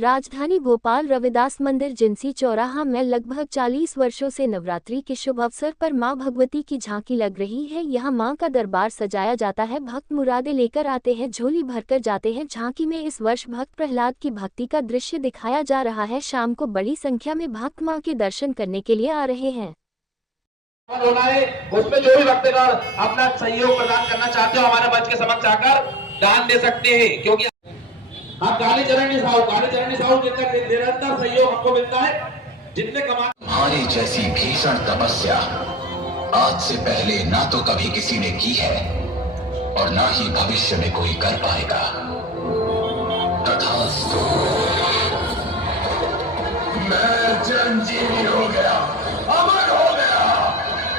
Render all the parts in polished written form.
राजधानी भोपाल रविदास मंदिर जिंसी चौराहा में लगभग 40 वर्षों से नवरात्रि के शुभ अवसर पर मां भगवती की झांकी लग रही है। यहां मां का दरबार सजाया जाता है, भक्त मुरादें लेकर आते हैं, झोली भरकर जाते हैं। झांकी में इस वर्ष भक्त प्रहलाद की भक्ति का दृश्य दिखाया जा रहा है। शाम को बड़ी संख्या में भक्त मां के दर्शन करने के लिए आ रहे हैं। उसमें जो भी भक्तगण अपना सहयोग प्रदान करना चाहते हो हमारे मंच के समक्ष आकर दान दे सकते हैं, क्योंकि आप कालीचरण साहू जिनका निरंतर सहयोग हमको मिलता है, जितने हमारी जैसी भीषण तपस्या आज से पहले ना तो कभी किसी ने की है और ना ही भविष्य में कोई कर पाएगा। तथास्तु। मैं चिरंजीवी हो गया, अमर हो गया,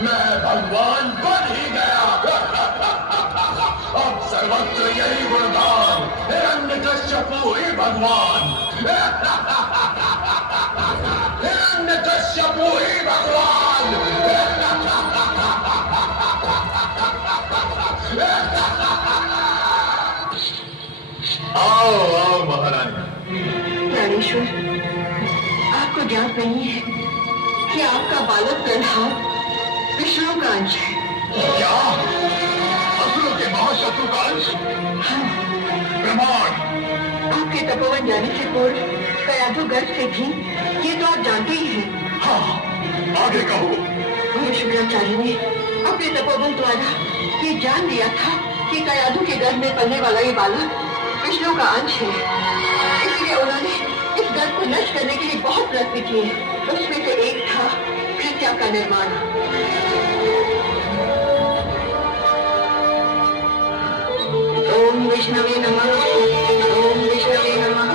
मैं भगवान बन ही गया। अब सर्वत्र यही गुणगान, हिरण्यकश्यपु ही भगवान, हिरण्यकश्यपु ही भगवान। आओ आओ महारानी। प्राणेश्वर, आपको ज्ञात नहीं है कि आपका बालक प्रहलाद विष्णु का अंश है। क्या असुरों के महाशत्रु का अंश? प्रमाण? आपके तपोवन जाने से पूर्व कयाधु गर्भ से थी, ये तो आप जानते ही हैं। हाँ, आगे कहो। शुक्राचार्य ने अपने तपोवन द्वारा ये जान लिया था कि कयाधु के गर्भ में पलने वाला ये बालक विष्णु का अंश है। इसलिए उन्होंने इस गर्भ को नष्ट करने के लिए बहुत प्रयत्न किए। उसमें से एक था कृत्या का निर्माण। ओम विष्णवे नमः, ओम विष्णवे नमः,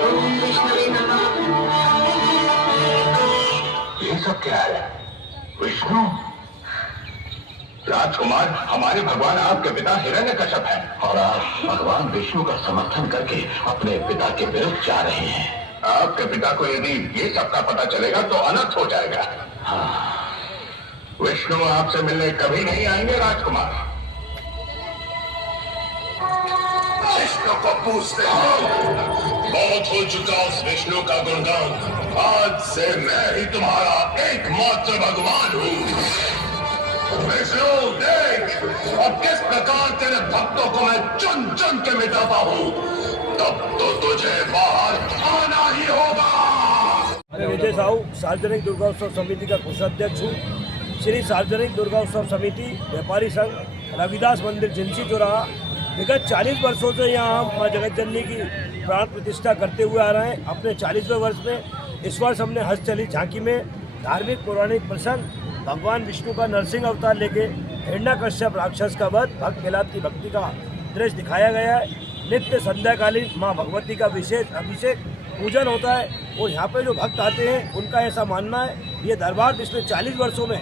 ओम विष्णवे नमः। ये सब क्या है? विष्णु? राजकुमार, हमारे भगवान आपके पिता हिरण्यकश्यप हैं और आप भगवान विष्णु का समर्थन करके अपने पिता के विरुद्ध जा रहे हैं। आपके पिता को यदि ये सब का पता चलेगा तो अनर्थ हो जाएगा। हाँ, विष्णु आपसे मिलने कभी नहीं आएंगे राजकुमार। विष्णु को पूछते हो। बहुत हो चुका उस विष्णु का गुणगान। आज से मैं ही तुम्हारा एकमात्र भगवान हूँ। विष्णु देख, अब किस प्रकार तेरे भक्तों को मैं चुन चुन के मिटाता हूँ। तब तो तुझे बाहर आना ही होगा। मैं विजय साहू सार्वजनिक दुर्गोत्सव समिति का कोषाध्यक्ष हूँ। श्री सार्वजनिक दुर्गोत्सव समिति व्यापारी संघ रविदास मंदिर जिंसी चौराहा विगत 40 वर्षों से यहाँ हम माँ जगत जननी की प्राण प्रतिष्ठा करते हुए आ रहे हैं। अपने 40वें वर्ष में इस वर्ष हमने हस्तचलित झांकी में धार्मिक पौराणिक प्रसंग भगवान विष्णु का नरसिंह अवतार लेके हिरण्यकश्यप राक्षस का वध, भक्त प्रहलाद की भक्ति का दृश्य दिखाया गया है। नित्य संध्याकालीन माँ भगवती का विशेष अभिषेक पूजन होता है और यहाँ पे जो भक्त आते हैं उनका ऐसा मानना है ये दरबार पिछले 40 वर्षों में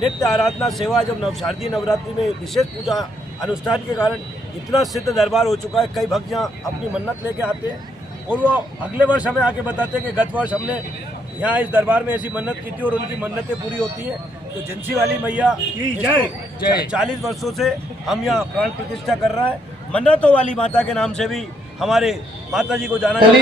नित्य आराधना सेवा, जब शारदीय नवरात्रि में विशेष पूजा अनुष्ठान के कारण इतना सिद्ध दरबार हो चुका है। कई भक्त यहाँ अपनी मन्नत लेके आते हैं और वो अगले वर्ष हमें आके बताते हैं कि गत वर्ष हमने यहाँ इस दरबार में ऐसी मन्नत की थी और उनकी मन्नतें पूरी होती हैं। तो जिंसी वाली मैया की जय। 40 वर्षों से हम यहाँ प्राण प्रतिष्ठा कर रहे हैं। मन्नतों वाली माता के नाम से भी हमारे माता जी को जाना जाता है।